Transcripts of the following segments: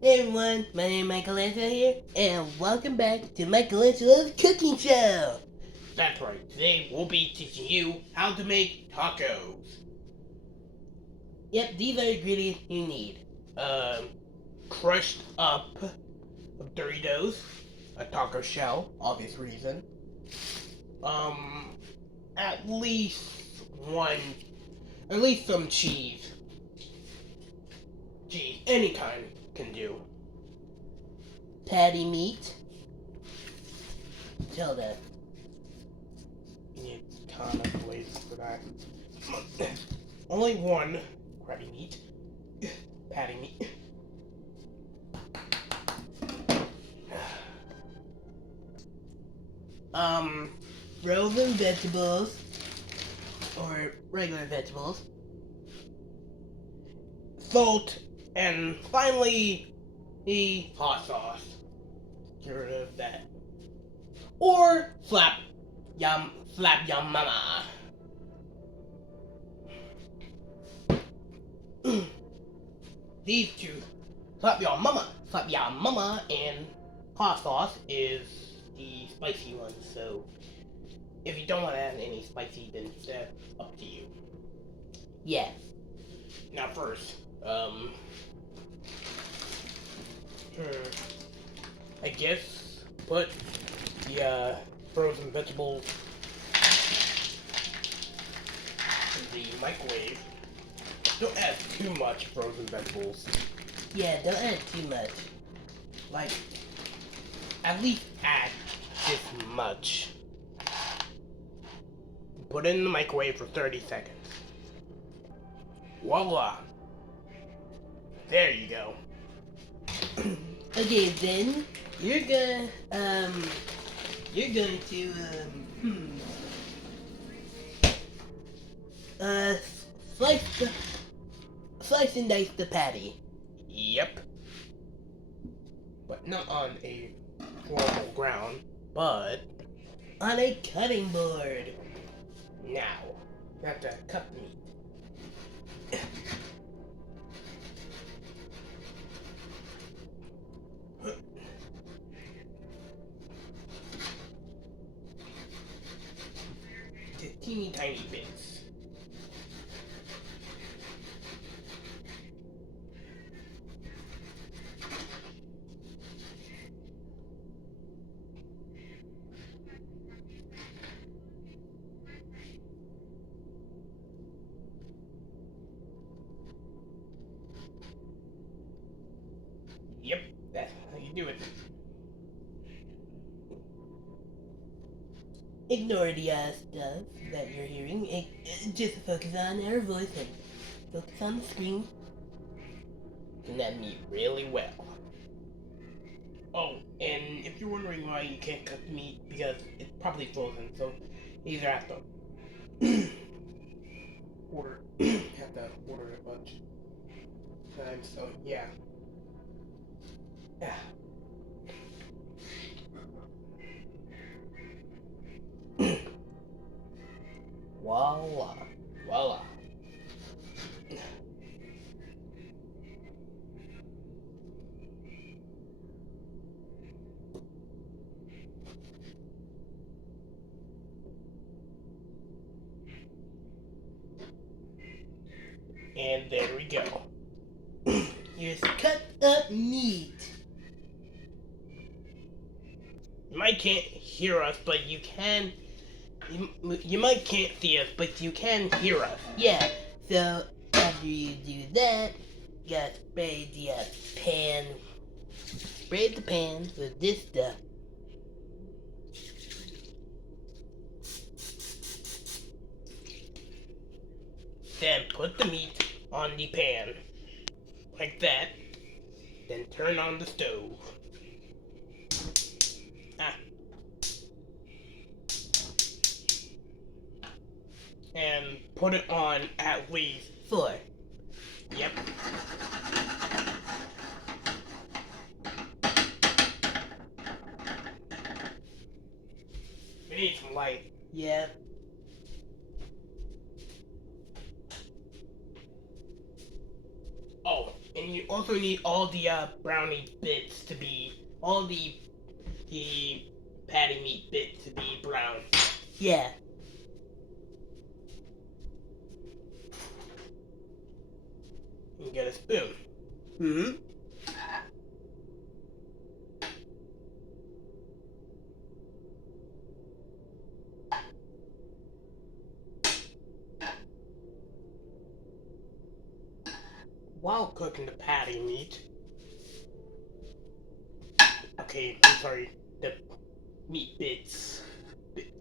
Hey everyone, my name is Michelangelo here, and welcome back to Michelangelo's Cooking Show! That's right, today we'll be teaching you how to make tacos. Yep, these are the ingredients you need. Crushed up Doritos, a taco shell, obvious reason. At least one, at least some cheese. Cheese, any kind can do. Patty meat. Tell that. You need a ton of glazes for that. Only one patty meat. Patty meat. Frozen vegetables, or regular vegetables. Salt, and finally, the hot sauce. Get rid of that. Or slap yum mama. These two, slap your mama, and hot sauce is the spicy one. So if you don't want to add any spicy, then that's up to you. Yeah. Now first, I guess put the frozen vegetables in the microwave. Don't add too much frozen vegetables. Yeah, don't add too much. Like, at least add this much. Put it in the microwave for 30 seconds. Voila! There you go. Okay, then you're going to slice and dice the patty. Yep. But not on a formal ground, but On a cutting board. now. You have to cut the meat. To teeny tiny bits. Yep, that's how you do it. Ignore the stuff that you're hearing. Just focus on our voice and focus on the screen. And that meat really well. Oh, and if you're wondering why you can't cut the meat, because it's probably frozen, so you either have to order have to order a bunch of times, so yeah. Yeah. Voila. Voila. And there we go. Here's cut up meat. You might can't hear us, but you can. You might can't see us, but you can hear us. Yeah, so after you do that, you gotta spray the pan. Spray the pan with this stuff. Then put the meat on the pan. Like that. Then turn on the stove. Ah. And put it on at least. 4. Yep. We need some light. Yeah. Oh, and you also need all the brownie bits to be all the patty meat bits to be brown. Yeah. And get a spoon. Hmm. While cooking the patty meat. Okay, I'm sorry. The meat bits.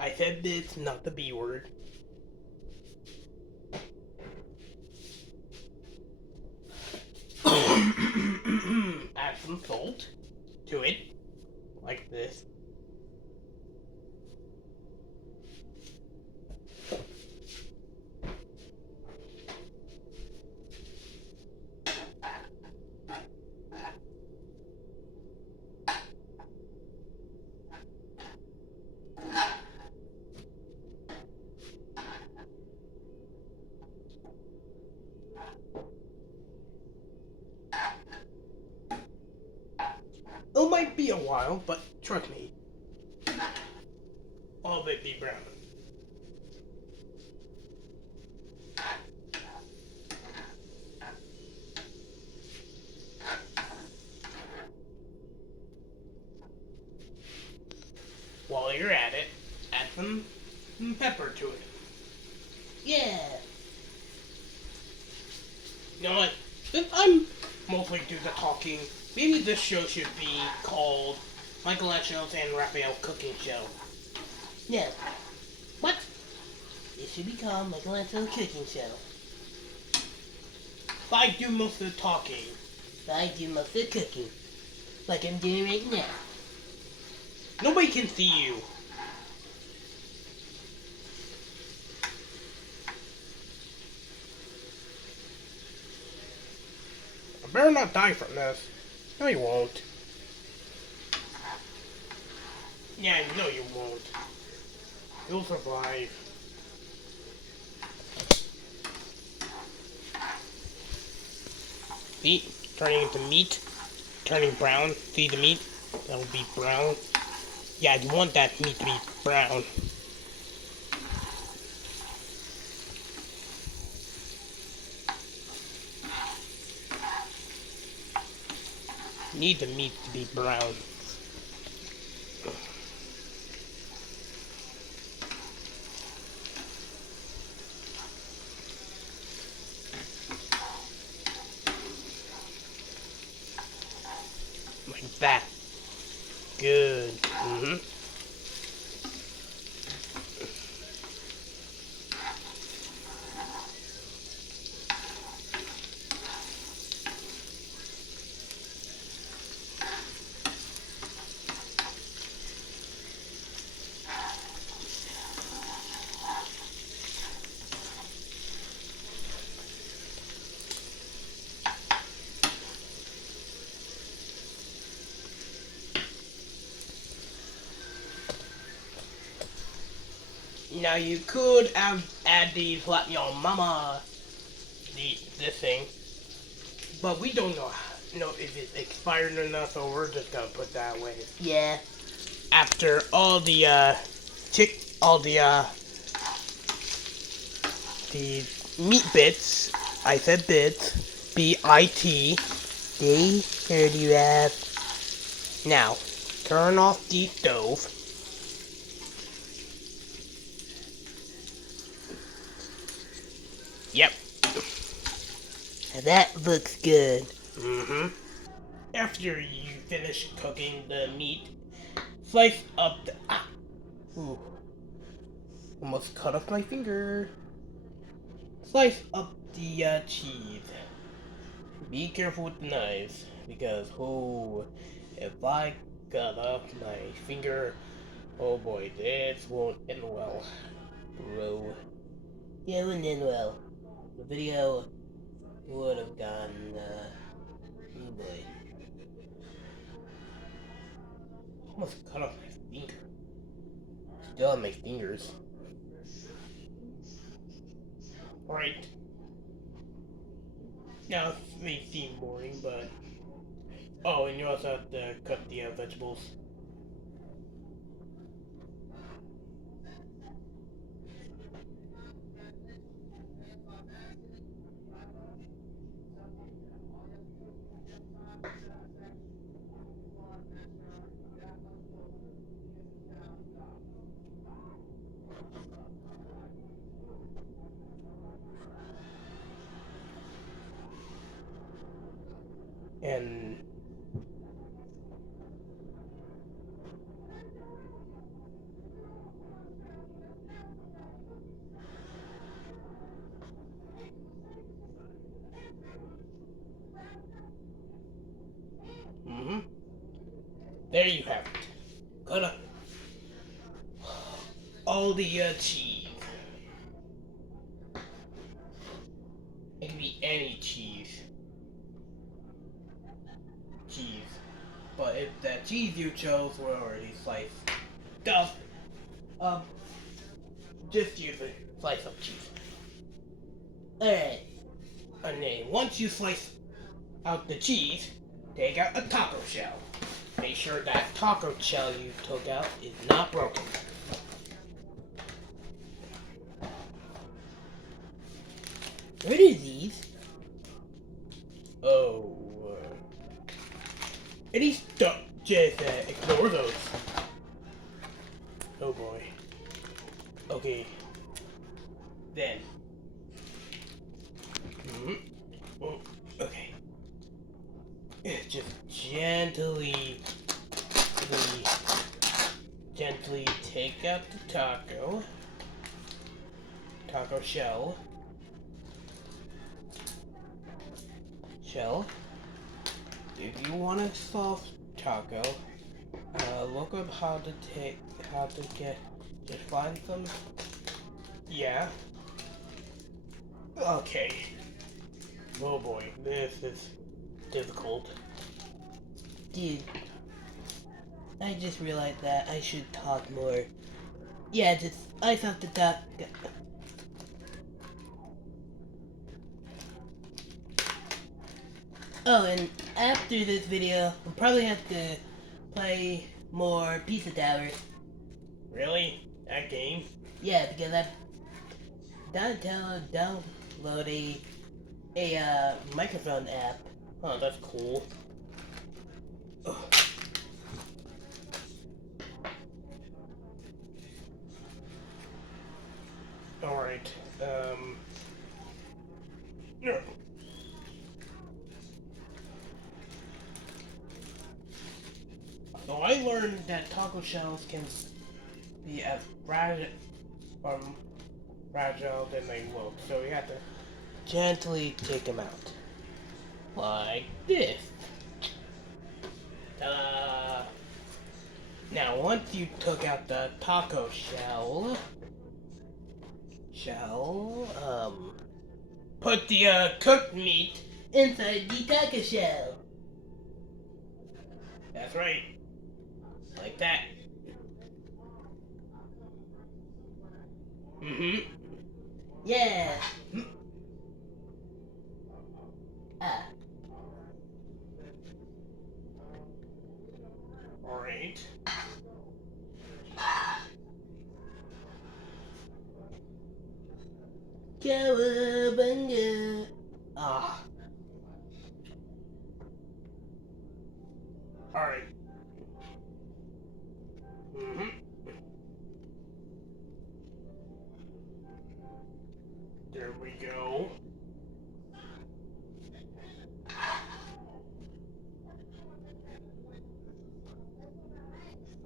I said bits, not the B word. Add some salt to it, like this. It might be a while, but trust me, all of it be brown. While you're at it, add some pepper to it. Yeah. You know what? Since I'm mostly do the talking, maybe this show should be called Michelangelo's and Raphael Cooking Show. Yeah. What? It should be called Michelangelo Cooking Show. I do most of the talking. I do most of the cooking. Like I'm doing right now. Nobody can see you. I better not die from this. No, you won't. Yeah, no, you won't. You'll survive. See? Turning into meat. Turning brown. See the meat? That will be brown. Yeah, you want that meat to be brown. Need the meat to be brown. Like that. Good. Mm-hmm. Now you could add these like your mama this thing, but we don't know if it's expired or not, so we're just gonna put that away. Yeah. After all the the meat bits, I said bits, B-I-T, They heard you have. now turn off the stove. Yep. That looks good. Mm-hmm. After you finish cooking the meat, slice up the ooh. Almost cut off my finger. Slice up the cheese. Be careful with the knives, because if I cut off my finger, oh boy, this won't end well, bro. Yeah, it wouldn't end well. The video would have gone, oh boy. Almost cut off my finger. Still have my fingers. Right. Now they seem boring, but oh, and you also have to cut the vegetables. And there you have it. Cut up all the cheese. It can be any cheese. But if the cheese you chose were already sliced up, um, just use a slice of cheese. Alright. And then once you slice out the cheese, take out a taco shell. Make sure that taco shell you took out is not broken. What are these? Oh, any stuff, just ignore those. Oh boy. Okay. Then. Oh, okay. Just gently take out the taco shell. If you want a soft taco, look up how to just find some. Yeah. Okay. Oh boy, this is difficult. Dude, I just realized that I should talk more. Yeah, just, I have to talk. Oh, and after this video, we'll probably have to play more Pizza Tower. Really? That game? Yeah, because I've downloaded a microphone app. Oh, that's cool. Ugh. Alright, no. So I learned that taco shells can be as fragile than they look, so you have to gently take them out. Like this. Now once you took out the taco shell, put the cooked meat Inside the taco shell. That's right. Like that. Yeah. Ah. Alright. Cowabunga. Ah. Alright. There we go.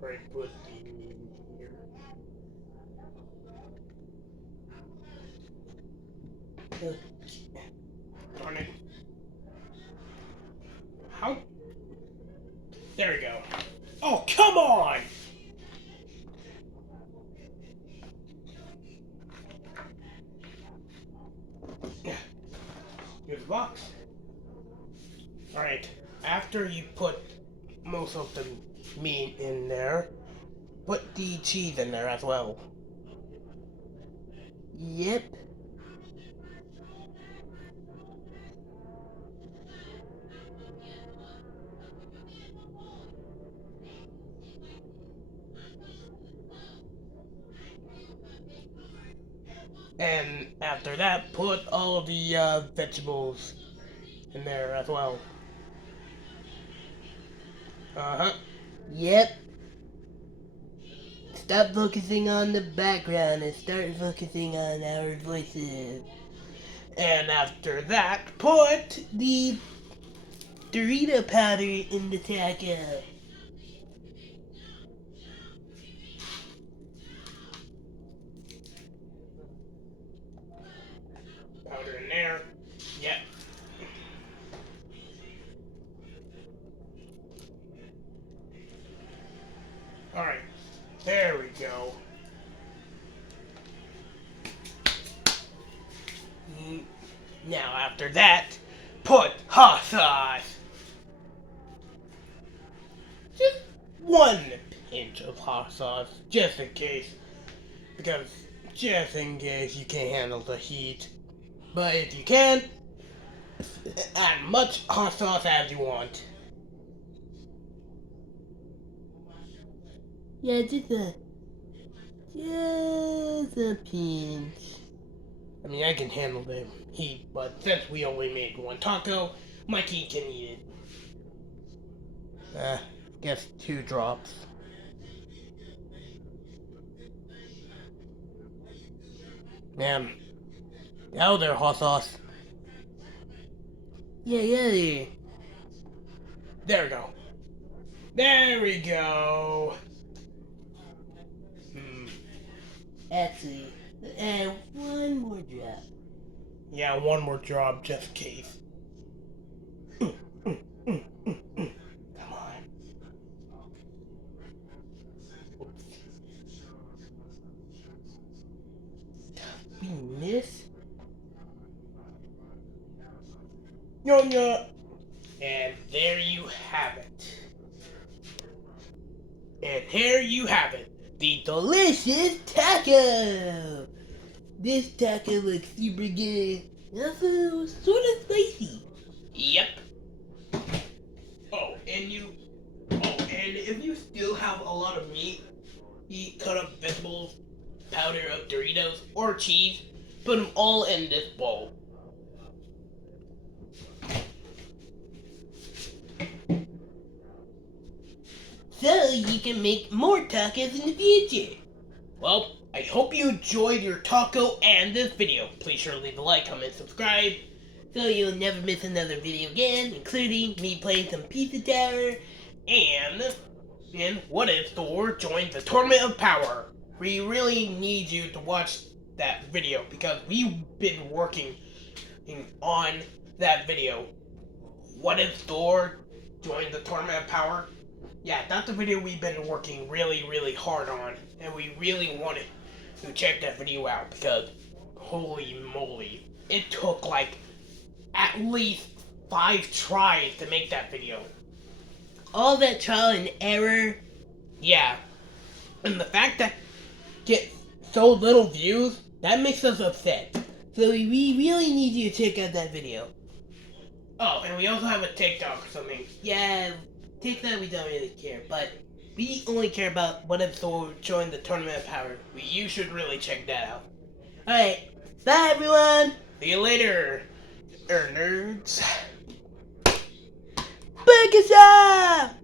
Alright, put the meat in here. Darn it. How? There we go. Oh, come on! Here's the box. Alright, after you put most of the meat in there, put the cheese in there as well. Yep. after that, put all the vegetables in there as well. Uh-huh. Yep. Stop focusing on the background and start focusing on our voices. And after that, put The Dorito powder in the taco. powder in there. Yep. Alright, there we go. Now after that, put hot sauce. Just one pinch of hot sauce, just in case. Because just in case you can't handle the heat. But if you can, add much hot sauce as you want. Yeah, just a pinch. I mean, I can handle the heat, but since we only made one taco, Mikey can eat it. Guess 2 drops. Man, now there, hot sauce. Yeah. There we go. There we go. Actually, add one more drop. Yeah, one more drop just in case. Come on. We miss. Nyonya. And there you have it. And here you have it. The delicious taco! This taco looks super good. Also, sort of spicy. Yep. And if you still have a lot of meat, eat cut up vegetables, powder of Doritos, or cheese, put them all in this bowl. So you can make more tacos in the future. Well, I hope you enjoyed your taco and this video. Please sure to leave a like, comment, subscribe. So you'll never miss another video again, including me playing some Pizza Tower. And what if Thor joined the Tournament of Power? We really need you to watch that video because we've been working on that video. What if Thor joined the Tournament of Power? Yeah, that's the video we've been working really hard on, and we really wanted to check that video out because holy moly, it took like at least 5 tries to make that video. All that trial and error. Yeah, and the fact that get so little views, that makes us upset. So we really need you to check out that video. Oh, and we also have a TikTok or something. Yeah, TikTok we don't really care, but we only care about what if Thor joined the Tournament of Power. You should really check that out. Alright, bye everyone! See you later, nerds. Back us up!